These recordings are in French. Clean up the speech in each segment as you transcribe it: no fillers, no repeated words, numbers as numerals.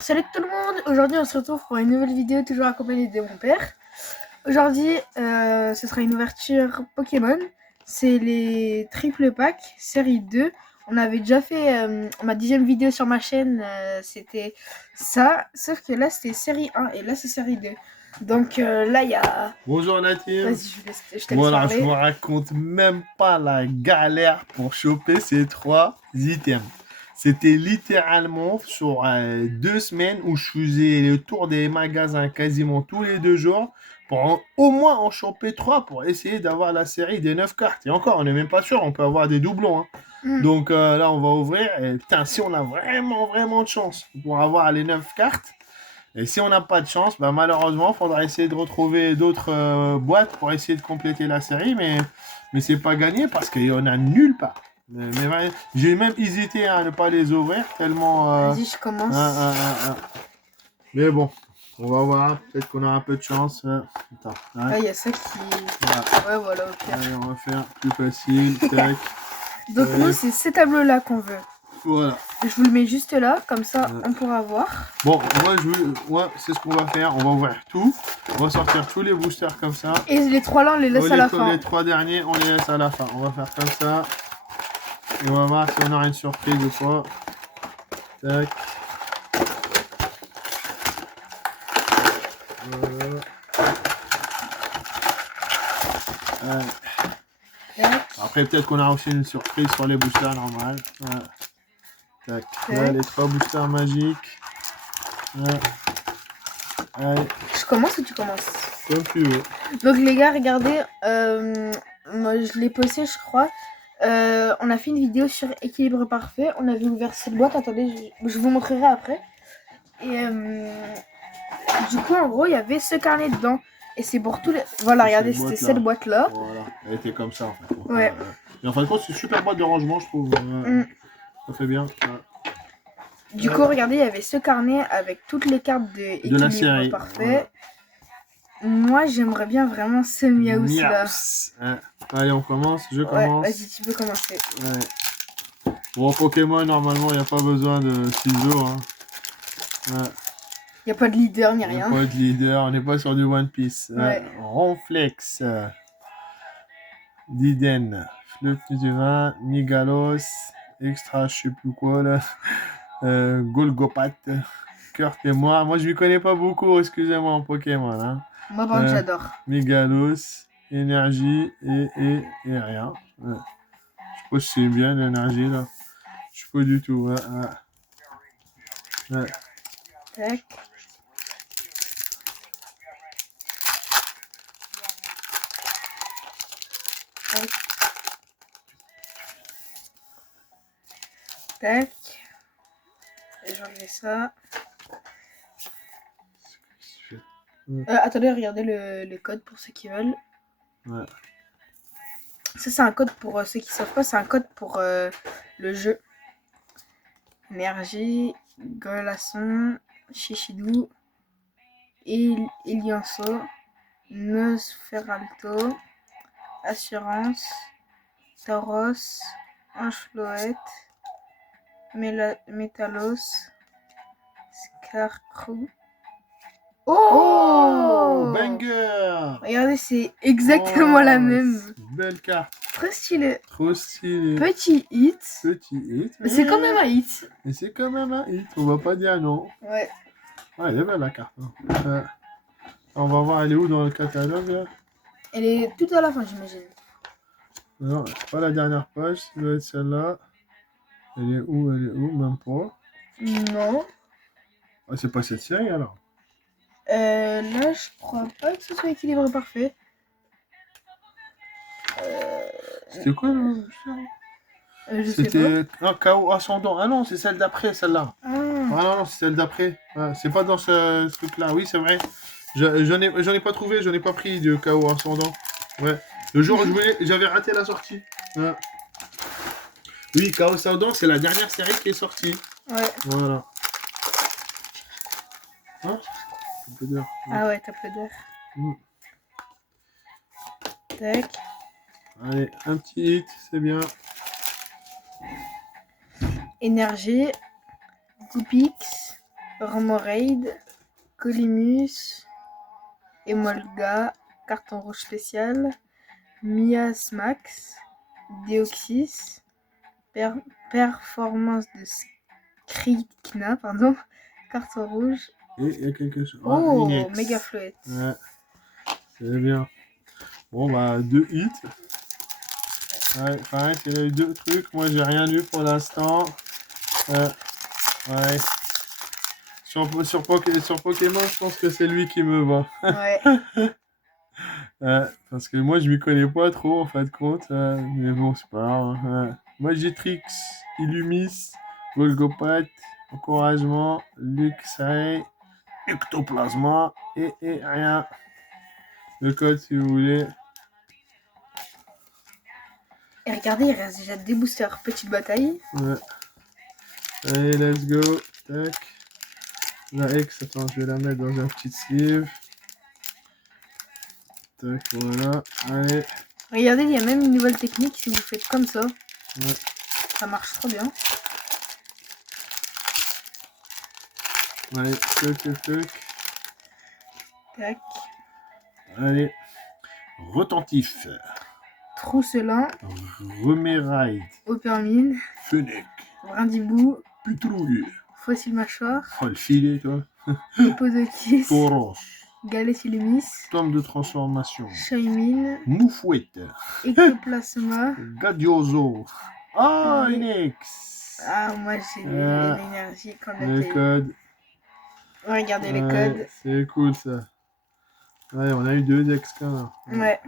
Salut tout le monde, aujourd'hui on se retrouve pour une nouvelle vidéo toujours accompagnée de mon père. Aujourd'hui ce sera une ouverture Pokémon, c'est les triple packs série 2. On avait déjà fait ma 10e vidéo sur ma chaîne, c'était ça, sauf que là c'était série 1 et là c'est série 2. Donc là il y a... Bonjour la team. Vas-y, je te laisse Voilà, parler. je vous raconte même pas la galère pour choper ces 3 items. C'était littéralement sur 2 semaines où je faisais le tour des magasins quasiment tous les 2 jours pour au moins en choper 3 pour essayer d'avoir la série des 9 cartes. Et encore, on n'est même pas sûr, on peut avoir des doublons. Donc là, on va ouvrir. Et putain, si on a vraiment de chance pour avoir les 9 cartes, et si on n'a pas de chance, bah malheureusement, il faudra essayer de retrouver d'autres boîtes pour essayer de compléter la série, mais c'est pas gagné parce qu'il y en a nulle part. Mais j'ai même hésité à ne pas les ouvrir tellement. Vas-y, je commence. Mais bon, on va voir. Peut-être qu'on aura un peu de chance. Attends. Ah, il y a ça qui... Voilà. Ouais, voilà, ok. Allez, on va faire plus facile. Tac. Donc nous c'est ces tableaux-là qu'on veut. Voilà. Je vous le mets juste là, comme ça on pourra voir. Bon, moi, c'est ce qu'on va faire. On va ouvrir tout. On va sortir tous les boosters comme ça. Et les 3 là, on les laisse à la fin. Les 3 derniers, on les laisse à la fin. On va faire comme ça. Et on va voir si on aura une surprise ou pas. Tac. Voilà. Après, peut-être qu'on aura aussi une surprise sur les boosters normales. Voilà. Tac. Là, les 3 boosters magiques. Voilà. Allez. Je commence ou tu commences? Comme tu veux. Donc les gars, regardez, moi je l'ai posté je crois. On a fait une vidéo sur équilibre parfait. On avait ouvert cette boîte, attendez, je vous montrerai après. Et du coup en gros il y avait ce carnet dedans. Et c'est pour tous les... Voilà, regardez, c'était cette boîte là. Voilà, elle était comme ça en fait. Ouais. Et en fin de compte, c'est une super boîte de rangement, je trouve. Ça fait bien. Du coup, regardez, il y avait ce carnet avec toutes les cartes de la série parfait. Moi, j'aimerais bien vraiment ce Miaus là. Allez, on commence. Je commence. Vas-y, tu peux commencer. Ouais. Bon, Pokémon, normalement, il n'y a pas besoin de ciseaux. Il n'y a pas de leader ni rien. Il n'y a pas de leader. On n'est pas sur du One Piece. Ronflex. Diden. Fleuve du vin. Nigalos. Extra, je sais plus quoi là. Golgopat. Kurt et moi. Moi, je lui connais pas beaucoup, excusez-moi, en Pokémon. Hein. Moi, par contre, j'adore. Megalos, énergie et rien. Je sais pas si c'est bien l'énergie là. Je sais pas du tout. Tac. Tac. Tac. Et j'enlève ça. Attendez, regardez le code pour ceux qui veulent. Ouais. Ça, c'est un code pour ceux qui savent pas, c'est un code pour le jeu. Énergie, Golasson, Chichidou, Elianso, Nosferalto, Assurance, Tauros, Anchloët, Métalos, Scarecrow. Oh, Banger! Regardez, c'est exactement la même. Belle carte. Très stylé. Trop stylé. Petit hit. Petit hit. Mais c'est quand même un hit. Mais c'est quand même un hit. On va pas dire non. Ouais. Ouais, elle est belle la carte. Hein. On va voir, elle est où dans le catalogue là? Elle est tout à la fin, j'imagine. Non, pas la dernière page, ça doit être celle-là. Elle est où? Même pas. Non. Ah, c'est pas cette série alors? Là, je crois pas que ce soit équilibré parfait. C'était quoi le C'était un chaos ascendant. Ah non, c'est celle d'après, celle-là. Ah non, c'est celle d'après. C'est pas dans ce truc-là. Oui, c'est vrai. J'en ai pas trouvé, j'en ai pas pris de chaos ascendant. Ouais. Le jour où j'avais raté la sortie. Ouais. Oui, chaos ascendant, c'est la dernière série qui est sortie. Ouais. Voilà. Hein? Un peu d'air. Ah ouais, t'as peu d'air. Tac. Allez, un petit hit, c'est bien. Énergie. Goupix. Remoraid, Colimus, Emolga, carton rouge spécial, Miasmax, Deoxys, Performance de Skrikna, pardon, carton rouge. Et il y a quelque chose. Oh, Inex. méga fluette. Ouais, c'est bien. Bon, bah, 2 hits. Ouais, pareil, il a eu 2 trucs. Moi, j'ai rien eu pour l'instant. Ouais. Sur Pokémon, je pense que c'est lui qui me va. Ouais. Parce que moi, je m'y connais pas trop, en fin de compte. Mais bon, c'est pas grave. Magitrix, Illumis, Volgopath, Encouragement, Luxray, Ectoplasma et rien. Le code, si vous voulez. Et regardez, il reste déjà des boosters. Petite bataille. Ouais. Allez, let's go. Tac. La X, attends, je vais la mettre dans un petit sleeve. Tac, voilà. Allez. Regardez, il y a même une nouvelle technique si vous faites comme ça. Ouais. Ça marche trop bien. Allez, toc. Tac. Allez. Retentif. Trousselin, Reméraille. Opermine, Fennec. Brindibou, Putrouille. Fossile Mâchoire, Oh, le filet, toi. Hippodocus, Tauros. Galesilumis, Tome de transformation. Shaimine, Moufouette. Ectoplasma. Gadioso. Ah, Oui. Inex. Ah, moi j'ai l'énergie quand même. Le code. Regardez les Ouais, codes. c'est cool ça. Ouais, on a eu 2 ex quand même. Ouais.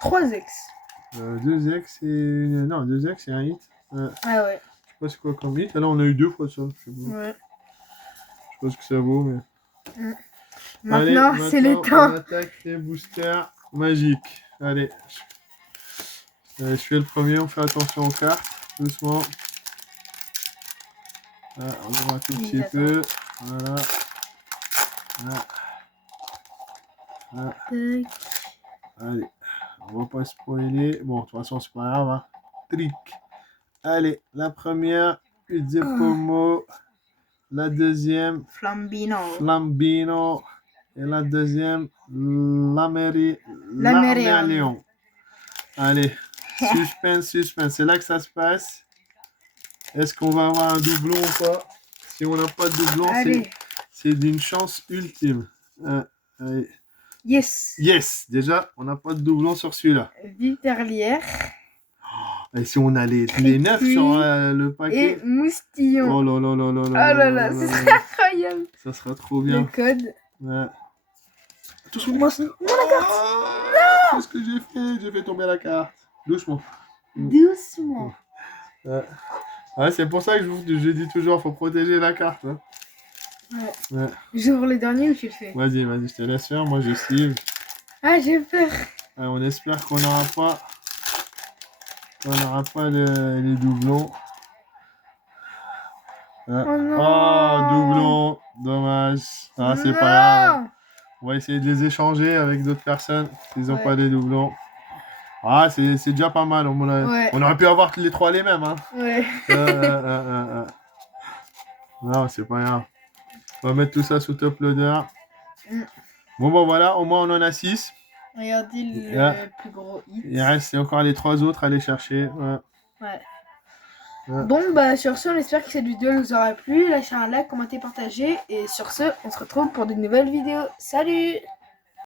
3 ex. 2 ex et. Non, 2 ex et un hit. Ah ouais. Je sais pas c'est quoi comme hit. Là, on a eu 2 fois ça. Je sais pas, Ouais. je sais pas ce que ça vaut, mais. Maintenant, Allez, c'est le on temps. attaque les boosters magiques. Allez. Je fais le premier, on fait attention aux cartes. Doucement. On ouvre un tout petit peu. Voilà. Tac. Allez, on va pas spoiler. Bon, de toute façon, c'est pas grave. Trick. Allez, la première, Pomo. La deuxième, Flambino. Flambino. Et la deuxième, Lamérion. Allez, suspense. C'est là que ça se passe. Est-ce qu'on va avoir un doublon ou pas? Si on n'a pas de doublon, c'est d'une chance ultime. Allez. Yes, déjà, on n'a pas de doublon sur celui-là. Viterlière. Et si on a les 9 sur le paquet. Et Moustillon. Oh là là là là là. Oh là là, ce serait incroyable. Ça sera trop bien. Le code. Ouais. Attention, non, la carte. Qu'est-ce que j'ai fait? J'ai fait tomber la carte. Doucement. Ouais, c'est pour ça que je dis toujours, faut protéger la carte. Hein. Ouais. J'ouvre le dernier ou tu le fais? Vas-y, je te laisse faire. Moi, je sleeve. Ah, j'ai peur. Ouais, on espère qu'on n'aura pas les doublons. Oh non. Oh, doublon. Dommage. Ah, c'est pas grave. On va essayer de les échanger avec d'autres personnes s'ils n'ont pas les doublons. Ah, c'est déjà pas mal. On aurait pu avoir les 3 les mêmes. Hein. Ouais. Non, c'est pas grave. On va mettre tout ça sous top loader. Bon, bah voilà, au moins on en a 6. Regardez le plus gros hit. Il reste encore les 3 autres à aller chercher. Ouais. Bon, bah sur ce, on espère que cette vidéo vous aura plu. Lâchez un like, commentez, partagez. Et sur ce, on se retrouve pour de nouvelles vidéos. Salut!